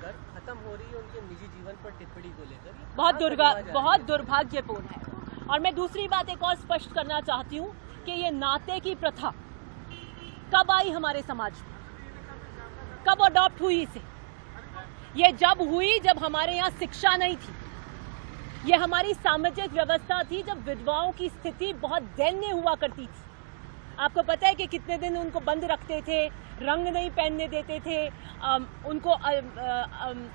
लेकर खत्म हो रही है उनके निजी जीवन पर टिप्पणी को लेकर बहुत दुर्भाग्यपूर्ण है। और मैं दूसरी बात एक और स्पष्ट करना चाहती हूँ कि ये नाते की प्रथा कब आई हमारे समाज में, कब अडॉप्ट हुई इसे? ये जब हुई जब हमारे यहाँ शिक्षा नहीं थी। ये हमारी सामाजिक व्यवस्था थी जब विधवाओं की स्थिति बहुत दयनीय हुआ करती थी। आपको पता है कि कितने दिन उनको बंद रखते थे, रंग नहीं पहनने देते थे, उनको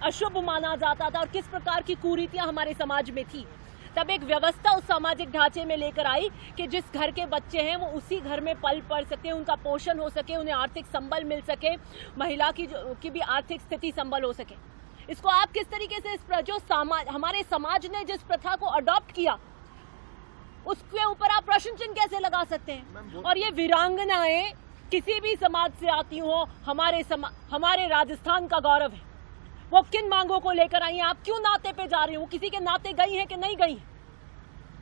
अशुभ माना जाता था और किस प्रकार की कुरीतियां हमारे समाज में थी। तब एक व्यवस्था उस सामाजिक ढांचे में लेकर आई कि जिस घर के बच्चे हैं वो उसी घर में पल पढ़ सके, उनका पोषण हो सके, उन्हें आर्थिक संबल मिल सके, महिला की भी आर्थिक स्थिति संबल हो सके। इसको आप किस तरीके से हमारे समाज ने जिस प्रथा को अडॉप्ट किया उसके ऊपर आप प्रश्न चिन्ह कैसे लगा सकते हैं? और ये वीरांगनाएं किसी भी समाज से आती हो, हमारे राजस्थान का गौरव है। वो किन मांगों को लेकर आई हैं? आप क्यों नाते पे जा रही हो? किसी के नाते गई हैं कि नहीं गई हैं?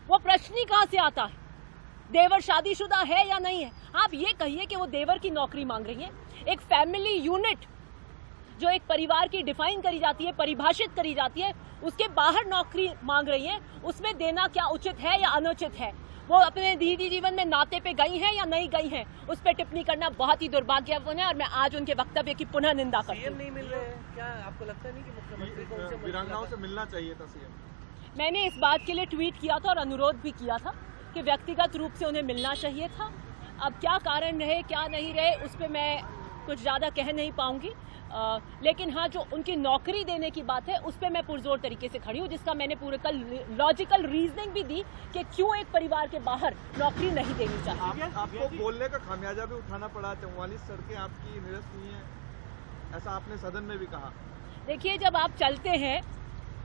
वो प्रश्न ही कहां से आता है? देवर शादीशुदा है या नहीं है? आप ये कहिए कि वो देवर की नौकरी मांग रही है। एक फैमिली यूनिट जो एक परिवार की डिफाइन करी जाती है, परिभाषित करी जाती है, उसके बाहर नौकरी मांग रही है, उसमें देना क्या उचित है या अनुचित है? वो अपने निजी जीवन में नाते पे गई हैं या नहीं गई हैं, उस पर टिप्पणी करना बहुत ही दुर्भाग्यपूर्ण है। और मैं आज उनके वक्तव्य की पुनः निंदा करती हूँ। सीएम नहीं मिल रहे हैं, क्या आपको लगता नहीं कि मुख्यमंत्री को उनसे वीरांगनाओं से मिलना चाहिए था सीएम? मैंने इस बात के लिए ट्वीट किया था और अनुरोध भी किया था कि व्यक्तिगत रूप से उन्हें मिलना चाहिए था। अब क्या कारण रहे क्या नहीं रहे उस पर मैं कुछ ज़्यादा कह नहीं पाऊंगी, लेकिन हाँ, जो उनकी नौकरी देने की बात है उस पर मैं पुरजोर तरीके से खड़ी हूँ, जिसका मैंने पूरे कल लॉजिकल रीजनिंग भी दी कि क्यों एक परिवार के बाहर नौकरी नहीं देनी चाहिए। आपको बोलने का खामियाजा भी उठाना पड़ा, 44 सड़कें आपकी निरस्त हुई हैं, ऐसा आपने सदन में भी कहा। देखिए, जब आप चलते हैं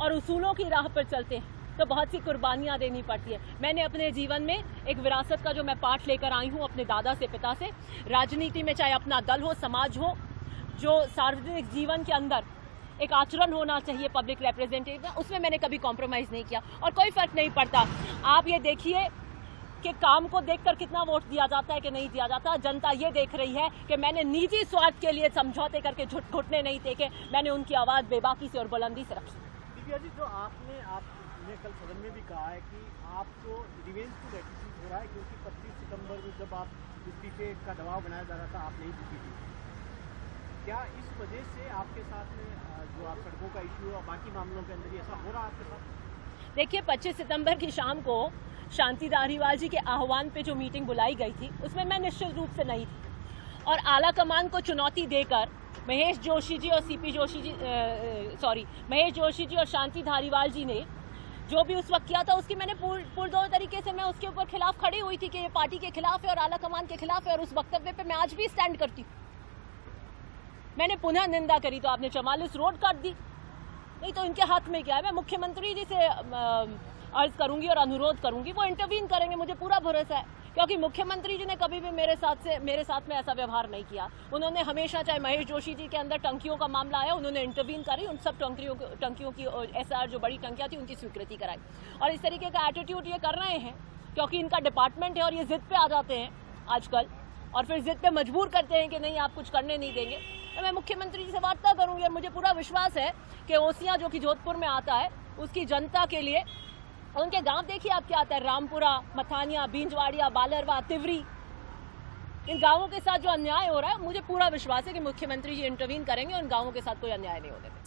और उसूलों की राह पर चलते हैं तो बहुत सी कुर्बानियां देनी पड़ती है। मैंने अपने जीवन में एक विरासत का जो मैं पाठ लेकर आई हूँ अपने दादा से, पिता से, राजनीति में चाहे अपना दल हो, समाज हो, जो सार्वजनिक जीवन के अंदर एक आचरण होना चाहिए पब्लिक रिप्रेजेंटेटिव का, उसमें मैंने कभी कॉम्प्रोमाइज़ नहीं किया और कोई फर्क नहीं पड़ता। आप ये देखिए कि काम को देखकर कितना वोट दिया जाता है कि नहीं दिया जाता। जनता ये देख रही है कि मैंने निजी स्वार्थ के लिए समझौते करके घुटने नहीं देखे, मैंने उनकी आवाज़ बेबाकी से और बुलंदी से रखी। दिव्या जी, जो आपने कल सदन में भी कहा है कि आपको रिवेंज टू रेटिट्यूड हो रहा है क्योंकि 25 सितंबर को जब आप इस्तीफे का दबाव बनाया जा रहा था आप नहीं जीती थी, क्या इस वजह से आपके साथ में जो आप सड़कों का इश्यू और बाकी मामलों के अंदर ऐसा हो रहा है आपके साथ? देखिए, 25 सितंबर की शाम को शांति धारीवाल जी के आह्वान पे जो मीटिंग बुलाई गई थी उसमें मैं निश्चित रूप से नहीं थी और आला कमान को चुनौती देकर महेश जोशी जी और शांति धारीवाल जी ने जो भी उस वक्त किया था उसकी मैंने पुरजोर तरीके से मैं उसके ऊपर खिलाफ खड़ी हुई थी कि ये पार्टी के खिलाफ है और आला कमान के खिलाफ है और उस वक्तव्य पे मैं आज भी स्टैंड करती हूँ। मैंने पुनः निंदा करी तो आपने 44 रोड काट दी। नहीं तो इनके हाथ में क्या है? मैं मुख्यमंत्री जी से अर्ज करूंगी और अनुरोध करूंगी, वो इंटरवीन करेंगे, मुझे पूरा भरोसा है, क्योंकि मुख्यमंत्री जी ने कभी भी मेरे साथ में ऐसा व्यवहार नहीं किया। उन्होंने हमेशा, चाहे महेश जोशी जी के अंदर टंकियों का मामला आया, उन्होंने इंटरवीन करी, उन सब टंकियों की SR जो बड़ी टंकियां थी उनकी स्वीकृति कराई। और इस तरीके का एटीट्यूड ये कर रहे हैं क्योंकि इनका डिपार्टमेंट है और ये जिद पे आ जाते हैं आजकल और फिर जिद पे मजबूर करते हैं कि नहीं आप कुछ करने नहीं देंगे। तो मैं मुख्यमंत्री जी से वार्ता करूंगी और मुझे पूरा विश्वास है कि ओसियां जो कि जोधपुर में आता है उसकी जनता के लिए, उनके गांव देखिए आप क्या आता है, रामपुरा, मथानिया, बींजवाड़िया, बालरवा, तिवरी, इन गांवों के साथ जो अन्याय हो रहा है, मुझे पूरा विश्वास है कि मुख्यमंत्री जी इंटरवीन करेंगे और इन गांवों के साथ कोई अन्याय नहीं होने देंगे।